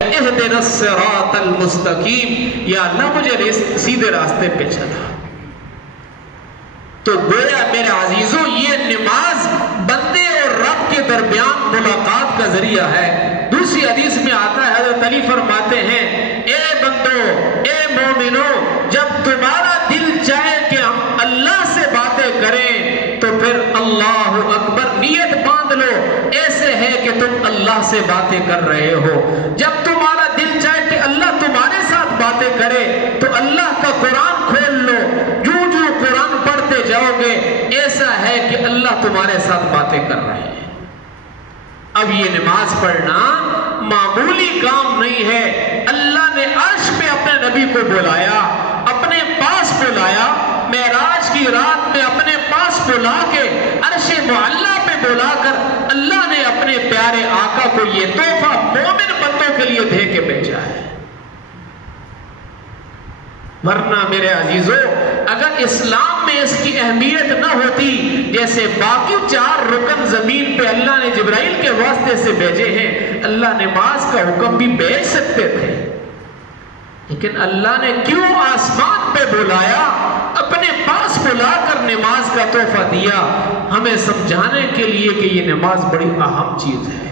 اہدنا الصراط المستقیم، یا اللہ مجھے سیدھے راستے پہ چلا۔ تو گویا میرے عزیزوں یہ نماز بندے اور رب کے درمیان ملاقات کا ذریعہ ہے۔ دوسری حدیث میں آتا ہے، حضرت علی فرماتے ہیں اے بندو، اے مومنو، جب تمہارا دل چاہے کہ ہم اللہ سے باتیں کریں تو پھر اللہ اکبر نیت باندھ لو، ایسے ہے کہ تم اللہ سے باتیں کر رہے ہو۔ جب تمہارا دل چاہے کہ اللہ تمہارے ساتھ باتیں کرے تو اللہ کا قرآن کھول لو، جو قرآن پڑھتے جاؤ گے ایسا ہے کہ اللہ تمہارے ساتھ باتیں کر رہے ہیں۔ اب یہ نماز پڑھنا معمولی کام نہیں ہے۔ اللہ نے عرش پہ اپنے نبی کو بلایا، اپنے پاس بلایا، معراج کی رات میں اپنے پاس بلا کے عرش معلیٰ پہ بلا کر اللہ نے اپنے پیارے آقا کو یہ تحفہ مومن بندوں کے لیے دے کے بھیجا ہے۔ ورنہ میرے عزیزو اگر اسلام میں اس کی اہمیت نہ ہوتی، جیسے باقی 4 رکن زمین پہ اللہ نے جبرائیل کے واسطے سے بھیجے ہیں، اللہ نماز کا حکم بھی بھیج سکتے تھے، لیکن اللہ نے کیوں آسمان پہ بلایا، اپنے پاس بلا کر نماز کا تحفہ دیا؟ ہمیں سمجھانے کے لیے کہ یہ نماز بڑی اہم چیز ہے۔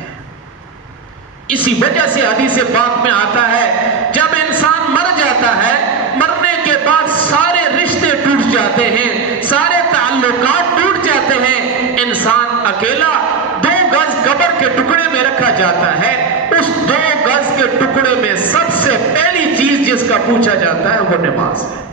اسی وجہ سے حدیث پاک میں آتا ہے جب انسان مر جاتا ہے، مرنے کے بعد سارے رشتے ٹوٹ جاتے ہیں، سارے تعلقات ٹوٹ جاتے ہیں، انسان اکیلا 2 گز قبر کے ٹکڑے میں رکھا جاتا ہے۔ اس 2 گز کے ٹکڑے میں سب سے پہلی چیز جس کا پوچھا جاتا ہے وہ نماز ہے۔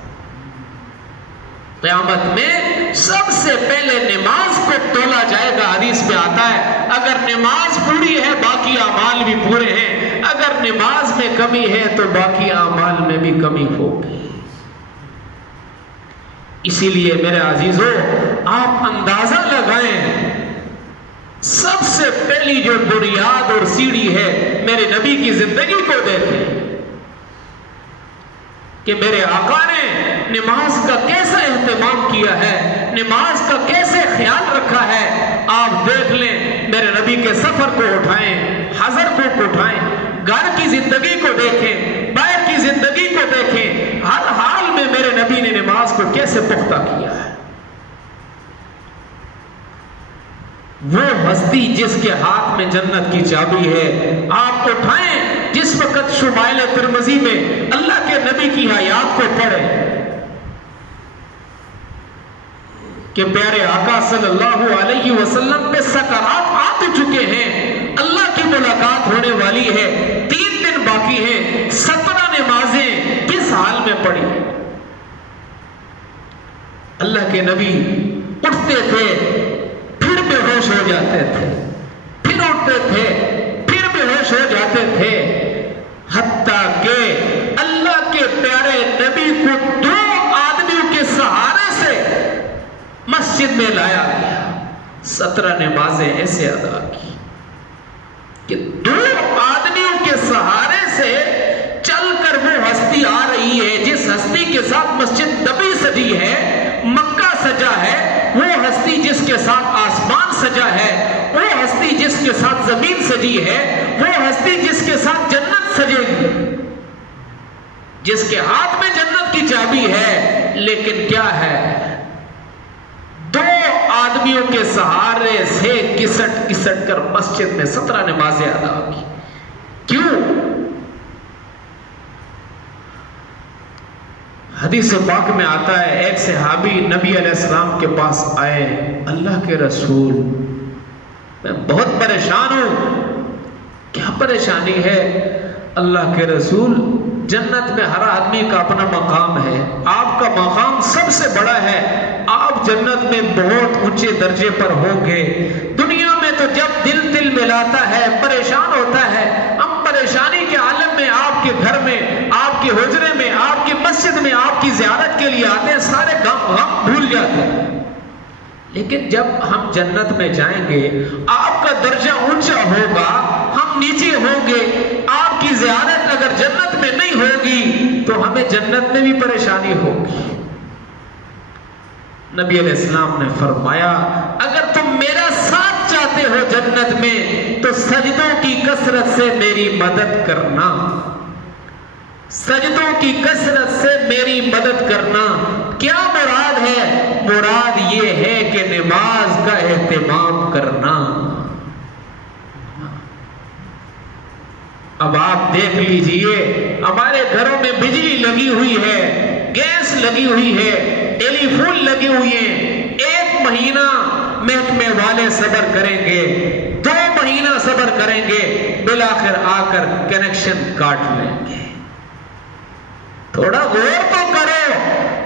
قیامت میں سب سے پہلے نماز کو تولا جائے گا۔ حدیث میں آتا ہے اگر نماز پوری ہے باقی اعمال بھی پورے ہیں، اگر نماز میں کمی ہے تو باقی اعمال میں بھی کمی ہوگی۔ اسی لیے میرے عزیزو آپ اندازہ لگائیں، سب سے پہلی جو بنیاد اور سیڑھی ہے میرے نبی کی زندگی کو دیکھیں کہ میرے آقا نے نماز کا کیسا اہتمام کیا ہے، نماز کا کیسے خیال رکھا ہے۔ آپ دیکھ لیں، میرے نبی کے سفر کو اٹھائیں، حضر کو اٹھائیں، گھر کی زندگی کو دیکھیں، باہر کی زندگی کو دیکھیں، ہر حال میں میرے نبی نے نماز کو کیسے پختہ کیا ہے۔ وہ ہستی جس کے ہاتھ میں جنت کی چابی ہے، آپ اٹھائیں جس وقت شمائل ترمذی میں اللہ کے نبی کی حیات کو پڑھیں کہ پیارے آقا صلی اللہ علیہ وسلم پہ سکرات آ تو چکے ہیں، اللہ کی ملاقات ہونے والی ہے، 3 دن باقی ہیں، 17 نمازیں کس حال میں پڑھی؟ اللہ کے نبی اٹھتے تھے پھر بے ہوش ہو جاتے تھے، پھر اٹھتے تھے پھر بے ہوش ہو جاتے تھے، حتیٰ کہ اللہ کے پیارے نبی کو 2 آدمیوں کے سہارے سے مسجد میں لایا گیا، 17 نمازیں ایسے ادا کی کہ 2 آدمیوں کے سہارے سے چل کر وہ ہستی آ رہی ہے جس ہستی کے ساتھ مسجد نبی سجی ہے، مکہ سجا ہے، وہ ہستی جس کے ساتھ آسمان سجا ہے، وہ ہستی جس کے ساتھ زمین سجی ہے، وہ ہستی جس کے ساتھ جنت سجے گی، جس کے ہاتھ میں جنت کی چابی ہے، لیکن کیا ہے 2 آدمیوں کے سہارے سے کسٹ کر مسجد میں 17 نمازیں ادا کی۔ کیوں؟ حدیث پاک میں آتا ہے ایک صحابی نبی علیہ السلام کے پاس آئے، اللہ کے رسول میں بہت پریشان ہوں۔ کیا پریشانی ہے؟ اللہ کے رسول جنت میں ہر آدمی کا اپنا مقام ہے، آپ کا مقام سب سے بڑا ہے، آپ جنت میں بہت اونچے درجے پر ہوں گے۔ دنیا میں تو جب دل ملاتا ہے پریشان ہوتا ہے، ہم پریشانی کے عالم میں آپ کے گھر میں، آپ کے حجرے میں، آپ کی مسجد میں آپ کی زیارت کے لیے آتے ہیں، سارے غم بھول جاتے ہیں، لیکن جب ہم جنت میں جائیں گے آپ کا درجہ اونچا ہوگا، ہم نیچے ہوں گے، آپ کی زیارت اگر جنت میں نہیں ہوگی تو ہمیں جنت میں بھی پریشانی ہوگی۔ نبی علیہ السلام نے فرمایا اگر تم میرا ساتھ چاہتے چاہتے ہو جنت میں تو سجدوں کی کثرت سے میری مدد کرنا، سجدوں کی کثرت سے میری مدد کرنا۔ کیا مراد ہے؟ مراد یہ ہے کہ نماز کا اہتمام کرنا۔ اب آپ دیکھ لیجئے، ہمارے گھروں میں بجلی لگی ہوئی ہے، گیس لگی ہوئی ہے، ٹیلی فون لگی ہوئی ہے، 1 مہینہ محکمے والے صبر کریں گے، 2 مہینہ صبر کریں گے، بالآخر آ کر کنیکشن کاٹ لیں گے۔ تھوڑا غور تو کرو،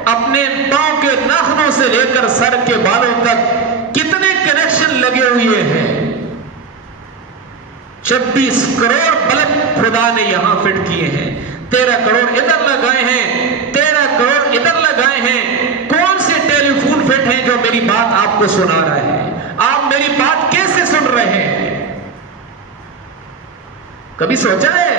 اپنے پاؤں کے ناخنوں سے لے کر سر کے بالوں تک کتنے کنیکشن لگے ہوئے ہیں۔ 26 کروڑ بلب خدا نے یہاں فٹ کیے ہیں، 13 کروڑ ادھر لگائے ہیں، 13 کروڑ ادھر لگائے ہیں۔ کون سے ٹیلی فون فٹ ہیں جو میری بات آپ کو سنا رہے ہیں؟ آپ میری بات کیسے سن رہے ہیں؟ کبھی سوچا ہے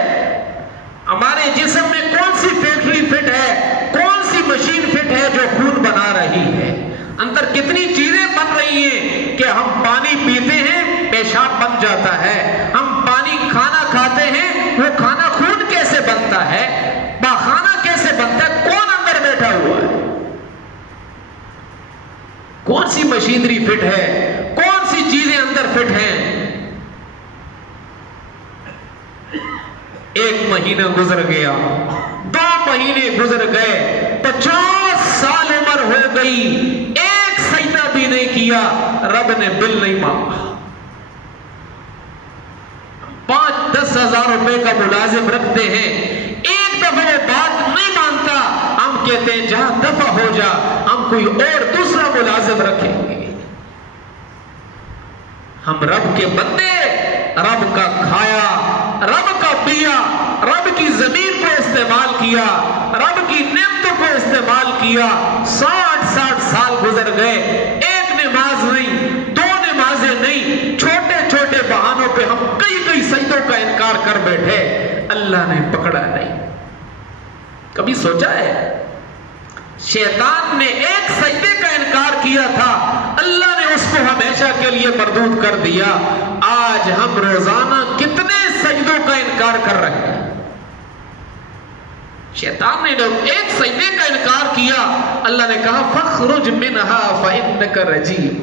ہمارے جسم میں کون سی فیکٹری فٹ ہے، کون سی مشین فٹ ہے جو خون بنا رہی ہے؟ اندر کتنی چیزیں بن رہی ہیں کہ ہم پانی پیتے ہیں پیشاب بن جاتا ہے، ہم پانی کھانا کھاتے ہیں وہ کھانا خون کیسے بنتا ہے، پاخانہ کیسے بنتا ہے، کون اندر بیٹھا ہوا ہے؟ کون سی مشینری فٹ ہے، کون سی چیزیں اندر فٹ ہیں؟ 1 مہینہ گزر گیا، 2 مہینے گزر گئے، 50 سال عمر ہو گئی، 1 سجدہ بھی نہیں کیا، رب نے بل نہیں مانگا۔ 5-10 ہزار روپے کا ملازم رکھتے ہیں، 1 دفعہ وہ بات نہیں مانتا، ہم کہتے ہیں جہاں دفع ہو جا، ہم کوئی اور دوسرا ملازم رکھیں گے۔ ہم رب کے بندے، رب کا کھایا، رب کا پیا، رب کی زمین کو استعمال کیا، رب کی نعمتوں کو استعمال کیا، 60 سال گزر گئے، 1 نماز نہیں، 2 نمازیں نہیں، چھوٹے چھوٹے بہانوں پہ ہم کئی سجدوں کا انکار کر بیٹھے، اللہ نے پکڑا نہیں۔ کبھی سوچا ہے شیطان نے 1 سجدے کا انکار کیا تھا، اللہ نے اس کو ہمیشہ کے لیے مردود کر دیا۔ آج ہم روزانہ کتنے سجدوں کا انکار کر رہے ہیں؟ شیطان نے جب 1 سجدے کا انکار کیا، اللہ نے کہا فَخْرُجْ مِنْهَا فَإِنَّكَ رَجِيمٌ۔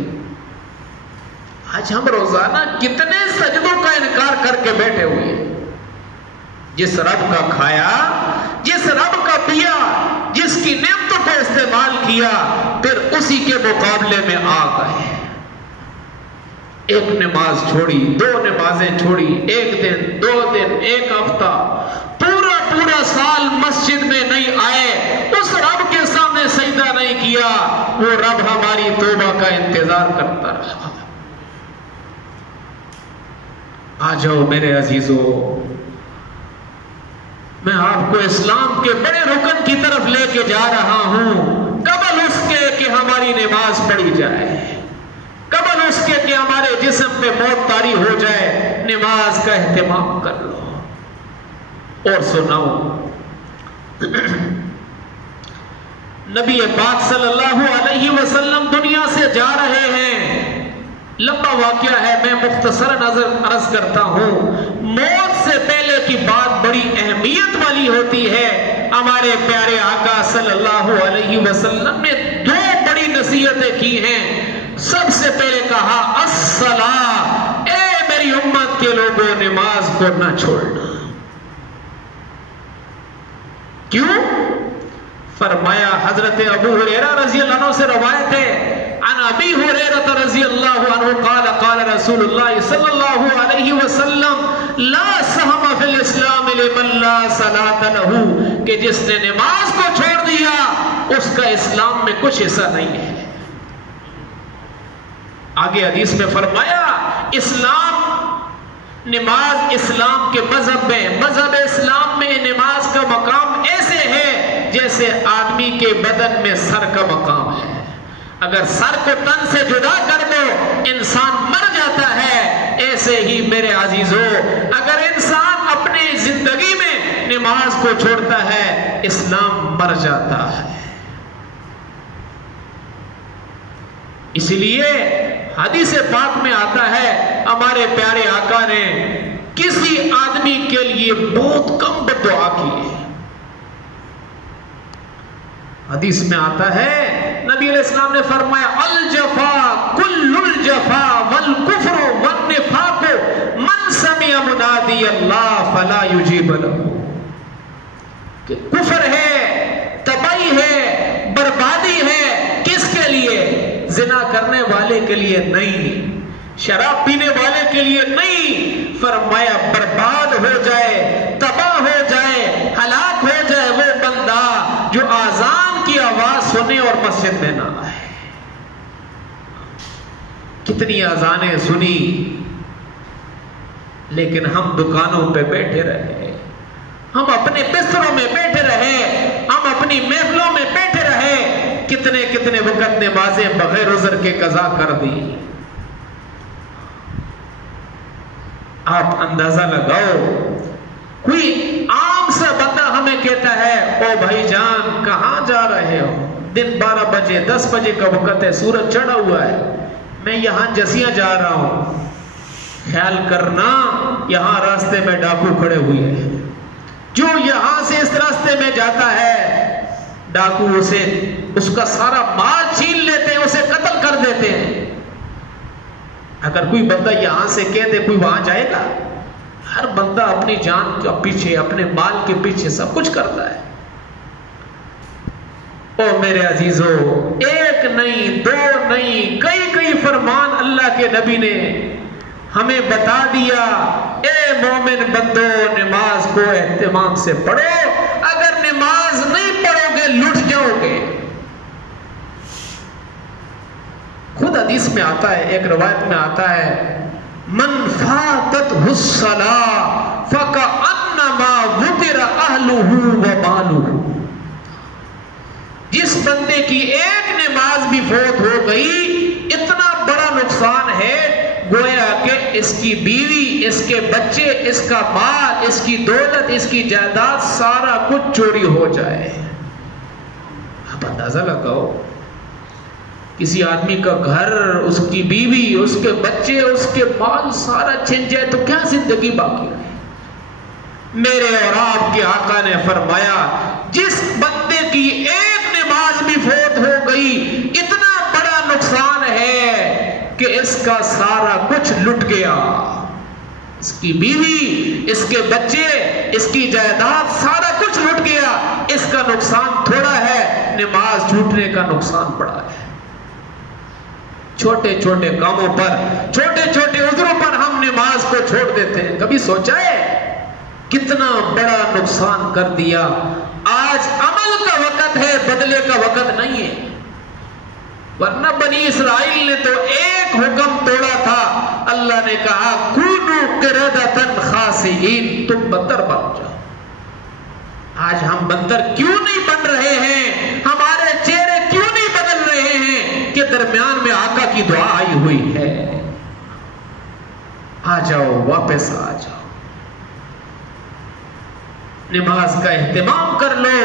آج ہم روزانہ کتنے سجدوں کا انکار کر کے بیٹھے ہوئے ہیں؟ جس رب کا کھایا، جس رب کا پیا، جس کی نعمتوں کو استعمال کیا، پھر اسی کے مقابلے میں آ گئے۔ 1 نماز چھوڑی، 2 نمازیں چھوڑی، 1 دن، 2 دن، 1 ہفتہ، پورا سال مسجد میں نہیں آئے، اس رب کے سامنے سجدہ نہیں کیا، وہ رب ہماری توبہ کا انتظار کرتا رہا۔ آ جاؤ میرے عزیزو، میں آپ کو اسلام کے بڑے رکن کی طرف لے کے جا رہا ہوں، قبل اس کے کہ ہماری نماز پڑھی جائے، قبل اس کے کہ ہمارے جسم پہ موت طاری ہو جائے، نماز کا اہتمام کر لو۔ اور سناؤ، نبی پاک صلی اللہ علیہ وسلم دنیا سے جا رہے ہیں، لمبا واقعہ ہے، میں مختصر نظر عرض کرتا ہوں۔ موت سے پہلے کی بات بڑی اہمیت والی ہوتی ہے۔ ہمارے پیارے آقا صلی اللہ علیہ وسلم نے 2 بڑی نصیحتیں کی ہیں۔ سب سے پہلے کہا الصلاۃ، اے میری امت کے لوگوں، نماز کو نہ چھوڑنا۔ کیوں؟ فرمایا، حضرت ابو ہریرہ رضی اللہ عنہ سے روایت ہے، عن ابی ہریرہ رضی اللہ عنہ قال قال رسول اللہ صلی اللہ علیہ وسلم لا سہم فی الاسلام لمن لا صلاۃ لہ، کہ جس نے نماز کو چھوڑ دیا اس کا اسلام میں کچھ حصہ نہیں ہے۔ آگے حدیث میں فرمایا، اسلام، نماز اسلام کے مذہب میں، مذہب اسلام میں نماز کا مقام ایسے ہے جیسے آدمی کے بدن میں سر کا مقام ہے۔ اگر سر کو تن سے جدا کر دو انسان مر جاتا ہے، ایسے ہی میرے عزیزو اگر انسان اپنی زندگی میں نماز کو چھوڑتا ہے اسلام مر جاتا ہے۔ اس لیے حدیث پاک میں آتا ہے ہمارے پیارے آقا نے کسی آدمی کے لیے بہت کم بددعا کی ہے. حدیث میں آتا ہے نبی علیہ السلام نے فرمایا الجفا کل الجفا والکفر والنفاق من سمع منادی اللہ فلا یجیب له. کہ کفر ہے، تباہی ہے، بربادی ہے، کس کے لیے؟ زنا کرنے والے کے لیے نہیں، شراب پینے والے کے لیے نہیں. فرمایا برباد ہو جائے، تباہ ہو جائے، ہلاک ہو جائے وہ بندہ جو آذان کی آواز سنے اور مسجد میں نہ آئے. کتنی آذانیں سنی لیکن ہم دکانوں پہ بیٹھے رہے، ہم اپنے بستروں میں بیٹھے رہے، ہم اپنی محفلوں میں بیٹھے رہے. کتنے کتنے وقت نمازیں بغیر عذر کے قضا کر دی. آپ اندازہ لگاؤ، کوئی عام سا بندہ ہمیں کہتا ہے او بھائی جان کہاں جا رہے ہو؟ دن 12 بجے 10 بجے کا وقت ہے، سورج چڑھا ہوا ہے، میں یہاں جسیاں جا رہا ہوں. خیال کرنا یہاں راستے میں ڈاکو کھڑے ہوئے ہیں، جو یہاں سے اس راستے میں جاتا ہے ڈاکو اسے اس کا سارا مال چھین لیتے ہیں، اسے قتل کر دیتے ہیں. اگر کوئی بندہ یہاں سے کہہ دے کوئی وہاں جائے گا؟ ہر بندہ اپنی جان کے پیچھے، اپنے مال کے پیچھے سب کچھ کرتا ہے. او میرے عزیزو، ایک نہیں، دو نہیں، کئی فرمان اللہ کے نبی نے ہمیں بتا دیا. اے مومن بندو نماز کو اہتمام سے پڑھو، اگر نماز نہیں پڑھو گے لٹ جاؤ گے. خود حدیث میں آتا ہے، ایک روایت میں آتا ہے من فاتتہ الصلاۃ فکأنما وطر اہلہ ومالہ. جس بندے کی ایک نماز بھی فوت ہو گئی اتنا بڑا نقصان ہے گویا کہ اس کی بیوی، اس کے بچے، اس کا مال، اس کی دولت، اس کی جائیداد سارا کچھ چوری ہو جائے. آپ اندازہ لگاؤ، کسی آدمی کا گھر، اس کی بیوی، اس کے بچے، اس کے مال سارا چھن جائے تو کیا زندگی باقی رہے؟ میرے اور آپ کے آقا نے فرمایا جس بندے کی ایک نماز بھی فوت ہو گئی اتنا بڑا نقصان ہے کہ اس کا سارا کچھ لٹ گیا. اس کی بیوی، اس کے بچے، اس کی جائیداد سارا کچھ لٹ گیا. اس کا نقصان تھوڑا ہے، نماز چھوٹنے کا نقصان بڑا ہے. چھوٹے چھوٹے کاموں پر، چھوٹے چھوٹے عذروں پر ہم نماز کو چھوڑ دیتے ہیں. کبھی سوچا ہے کتنا بڑا نقصان کر دیا؟ آج عمل کا وقت ہے، بدلے کا وقت نہیں ہے. ورنہ بنی اسرائیل نے تو ایک حکم توڑا تھا، اللہ نے کہا کونوا قردۃ خاسئین، تم بندر بن جاؤ. آج ہم بندر کیوں نہیں بن رہے ہیں؟ ہمارے چہرے کیوں نہیں بدل رہے ہیں کہ درمیان میں آقا کی دعا آئی ہوئی ہے. آ جاؤ، واپس آ جاؤ، نماز کا اہتمام کر لو.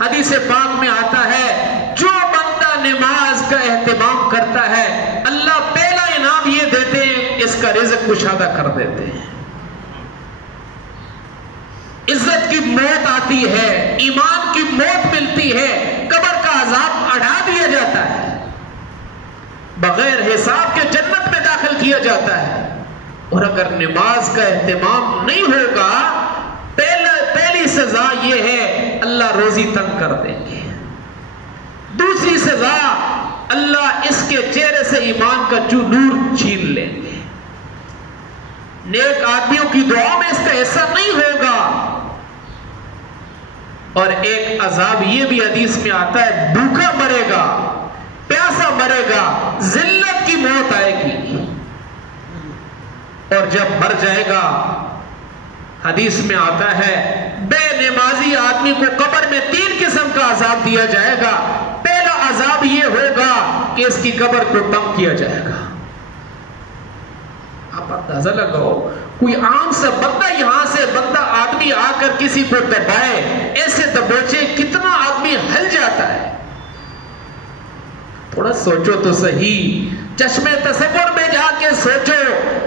حدیث پاک میں آتا ہے جو بندہ نماز کا اہتمام کرتا ہے اللہ پہلا انعام یہ دیتے ہیں اس کا رزق کشادہ کر دیتے ہیں. عزت کی موت آتی ہے، ایمان کی موت ملتی ہے، قبر کا عذاب اڑا دیا جاتا ہے، بغیر حساب کے جنت میں داخل کیا جاتا ہے. اور اگر نماز کا اہتمام نہیں ہوگا پہلی سزا یہ ہے اللہ روزی تنگ کر دیں گے. دوسری سزا اللہ اس کے چہرے سے ایمان کا جو نور چھین لیں گے. نیک آدمیوں کی دعا میں اس کا حصہ نہیں ہوگا. اور ایک عذاب یہ بھی حدیث میں آتا ہے بھوکا مرے گا، پیاسا مرے گا، ذلت کی موت آئے گی. اور جب مر جائے گا حدیث میں آتا ہے بے نمازی آدمی کو قبر میں 3 قسم کا عذاب دیا جائے گا. پہلا عذاب یہ ہوگا کہ اس کی قبر کو تنگ کیا جائے گا. آپ اندازہ لگاؤ، کوئی عام سا بندہ یہاں سے بندہ آدمی آ کر کسی کو دبائے، ایسے دبوچے کتنا آدمی ہل جاتا ہے. تھوڑا سوچو تو صحیح، چشمے تصور میں جا کے سوچو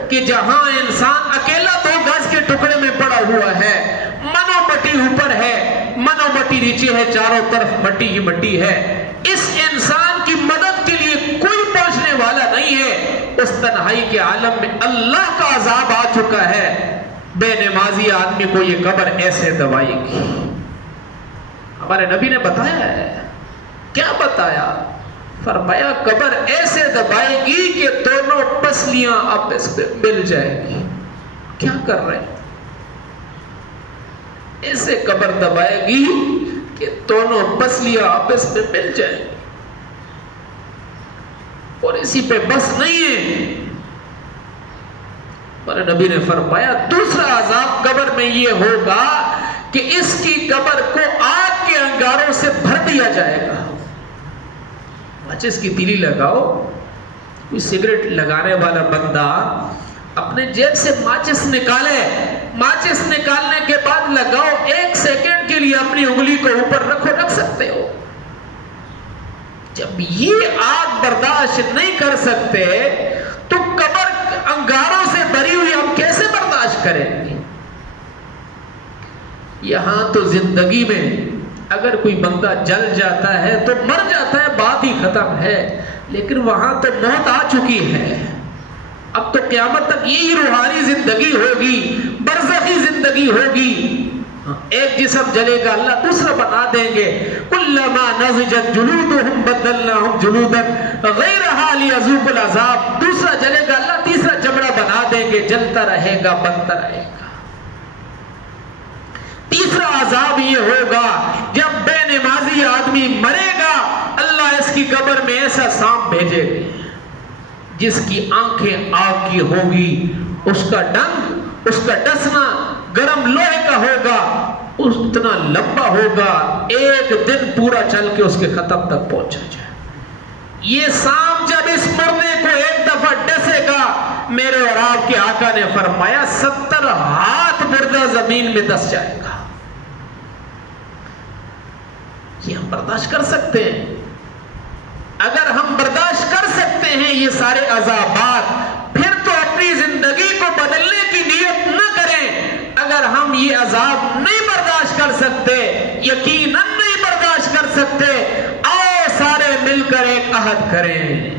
کہ جہاں انسان اکیلا 2 گز کے ٹکڑے میں پڑا ہوا ہے، منو مٹی اوپر ہے، منو مٹی نیچے ہے، چاروں طرف مٹی ہی مٹی ہے، اس انسان کی مدد کے لیے کوئی پہنچنے والا نہیں ہے، اس تنہائی کے عالم میں اللہ کا عذاب آ چکا ہے، بے نمازی آدمی کو یہ قبر ایسے دبائے گی۔ ہمارے نبی نے بتایا ہے، کیا بتایا؟ فرمایا قبر ایسے دبائے گی کہ دونوں پسلیاں آپس میں مل جائیں گی۔ کیا کر رہے ہیں؟ ایسے قبر دبائے گی کہ دونوں پسلیاں آپس میں مل جائیں گی۔ اور اسی پہ بس نہیں ہے، ہمارے نبی نے فرمایا دوسرا عذاب قبر میں یہ ہوگا کہ اس کی قبر کو آگ کے انگاروں سے بھر دیا جائے گا۔ ماچس کی تیلی لگاؤ، کوئی سگریٹ لگانے والا بندہ اپنے جیب سے ماچس نکالے، ماچس نکالنے کے بعد لگاؤ، 1 سیکنڈ کے لیے اپنی انگلی کو اوپر رکھو، رکھ سکتے ہو؟ جب یہ آگ برداشت نہیں کر سکتے تو قبر انگاروں سے بھری ہوئی ہم کیسے برداشت کریں گے؟ یہاں تو زندگی میں اگر کوئی بندہ جل جاتا ہے تو مر جاتا ہے، بات ہی ختم ہے، لیکن وہاں تو موت آ چکی ہے، اب تو قیامت تک یہی روحانی زندگی ہوگی، برزخی زندگی ہوگی۔ ایک جسم جلے گا، اللہ دوسرا بنا دیں گے، کلما نضجت جلودہم بدلناہم جلودا غیرہا لیذوقوا العذاب، دوسرا جلے گا، اللہ تیسرا چمڑا بنا دیں گے، جلتا رہے گا، بنتا رہے گا۔ تیسرا عذاب یہ ہوگا جب بے نمازی آدمی مرے گا، اللہ اس کی قبر میں ایسا سانپ بھیجے گا جس کی آنکھیں آگ کی ہوگی، اس کا ڈنگ، اس کا ڈسنا گرم لوہے کا ہوگا، اتنا لمبا ہوگا، 1 دن پورا چل کے اس کے ختم تک پہنچا جائے۔ یہ سانپ جب اس مردے کو 1 دفعہ ڈسے گا، میرے اور آپ کے آقا نے فرمایا 70 ہاتھ مردہ زمین میں دس جائے گا۔ یہ ہم برداشت کر سکتے ہیں؟ اگر ہم برداشت کر سکتے ہیں یہ سارے عذابات، پھر تو اپنی زندگی کو بدلنے کی نیت نہ کریں۔ اگر ہم یہ عذاب نہیں برداشت کر سکتے، یقیناً نہیں برداشت کر سکتے، آؤ سارے مل کر ایک عہد کریں،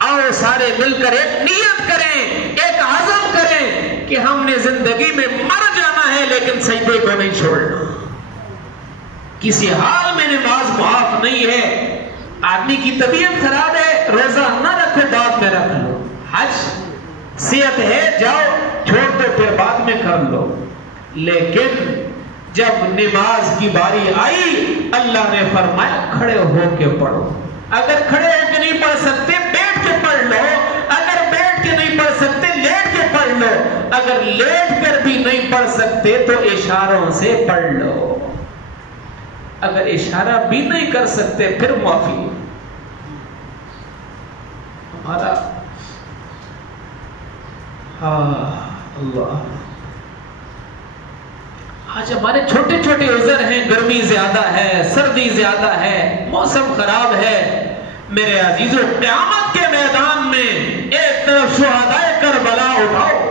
آؤ سارے مل کر ایک نیت کریں، ایک عزم کریں کہ ہم نے زندگی میں مر جانا ہے لیکن سجدے کو نہیں چھوڑنا۔ کسی حال میں نماز معاف نہیں ہے۔ آدمی کی طبیعت خراب ہے، روزہ نہ رکھو، بعد میں رکھ لو۔ حج صحت ہے، جاؤ، چھوڑ دو، پھر بعد میں کر لو۔ لیکن جب نماز کی باری آئی، اللہ نے فرمایا کھڑے ہو کے پڑھو۔ اگر کھڑے ہو کے نہیں پڑھ سکتے بیٹھ کے پڑھ لو، اگر بیٹھ کے نہیں پڑھ سکتے لیٹ کے پڑھ لو، اگر لیٹ کر بھی نہیں پڑھ سکتے تو اشاروں سے پڑھ لو، اگر اشارہ بھی نہیں کر سکتے پھر معافی۔ ہمارا اللہ، آج ہمارے چھوٹے چھوٹے عذر ہیں، گرمی زیادہ ہے، سردی زیادہ ہے، موسم خراب ہے۔ میرے عزیزو، قیامت کے میدان میں ایک طرف شہدائے کربلا اٹھاؤ،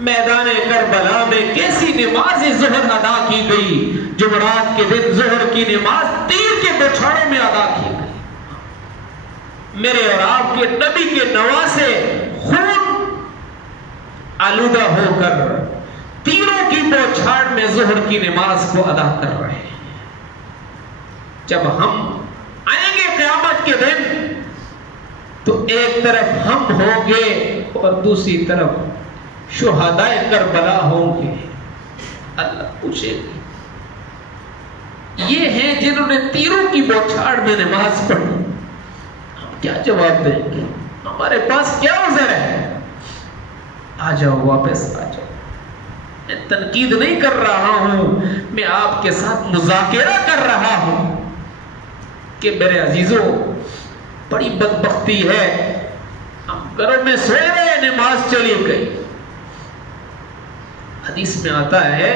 میدان کربلا میں کیسی نماز ظہر ادا کی گئی؟ جمعرات کے دن ظہر کی نماز تیر کے بچھاڑوں میں ادا کی گئی۔ میرے اور آپ کے نبی کے نواسے خون آلودہ ہو کر تیروں کی بوچھاڑ میں ظہر کی نماز کو ادا کر رہے ہیں۔ جب ہم آئیں گے قیامت کے دن تو ایک طرف ہم ہوں گے اور دوسری طرف شہدائے کربلا ہوں گے۔ اللہ پوچھے گی، یہ ہیں جنہوں نے تیروں کی بوچھاڑ میں نماز پڑھی، ہم کیا جواب دیں گے؟ ہمارے پاس کیا عذر ہے؟ آ جاؤ، واپس آ جاؤ۔ میں تنقید نہیں کر رہا ہوں، میں آپ کے ساتھ مذاکرہ کر رہا ہوں کہ میرے عزیزوں، بڑی بدبختی ہے، ہم گھروں میں سوئے رہے، نماز چلی گئی۔ حدیث میں آتا ہے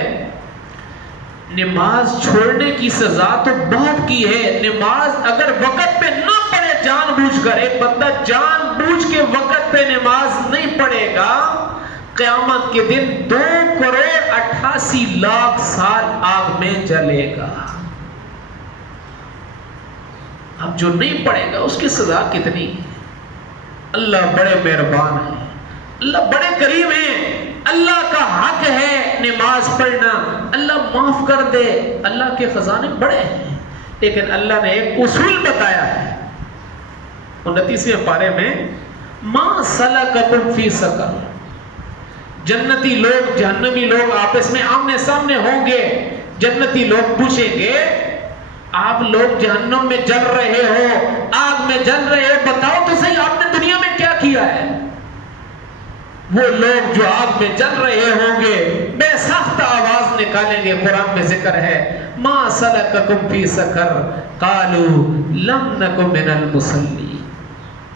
نماز چھوڑنے کی سزا تو بہت کی ہے. نماز اگر وقت پہ نہ پڑھے جان بوجھ کر، ایک بندہ جان بوجھ کے وقت پہ نماز نہیں پڑھے گا، قیامت کے دن 2,88,00,000 سال آگ میں جلے گا. اب جو نہیں پڑھے گا اس کی سزا کتنی؟ اللہ بڑے مہربان ہیں، اللہ بڑے کریم ہیں. اللہ کا حق ہے نماز پڑھنا، اللہ معاف کر دے. اللہ کے خزانے بڑے ہیں، لیکن اللہ نے ایک اصول بتایا ہے 29ویں پارے میں، ما سلککم فی سقر. جنتی لوگ جہنمی لوگ آپس میں آمنے سامنے ہوں گے. جنتی لوگ پوچھیں گے آپ لوگ جہنم میں جل رہے ہو، آگ میں جل رہے ہو، بتاؤ تو صحیح آپ نے دنیا میں کیا کیا ہے. وہ لوگ جو آگ میں جل رہے ہوں گے بے ساختہ آواز نکالیں گے. قرآن میں ذکر ہے ما سلککم فی سقر قالوا لم نک من المصلین.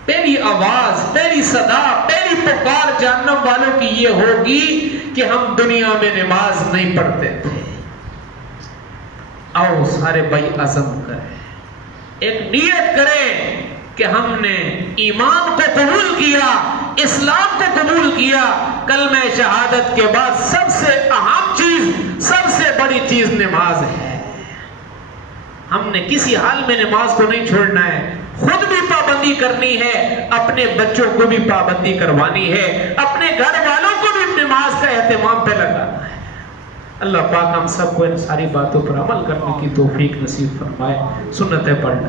پہلی آواز، پہلی صدا، پہلی پکار جہنم والوں کی یہ ہوگی کہ ہم دنیا میں نماز نہیں پڑھتے تھے. آؤ سارے بھائی عزم کریں، ایک نیت کریں کہ ہم نے ایمان کو قبول کیا، اسلام کو قبول کیا. کلمہ شہادت کے بعد سب سے اہم چیز، سب سے بڑی چیز نماز ہے. ہم نے کسی حال میں نماز کو نہیں چھوڑنا ہے. خود بھی پابندی کرنی ہے، اپنے بچوں کو بھی پابندی کروانی ہے، اپنے گھر والوں کو بھی نماز کا اہتمام پہ لگانا ہے. اللہ پاک ہم سب کو ان ساری باتوں پر عمل کرنے کی توفیق نصیب فرمائے. سنتیں پڑھنا.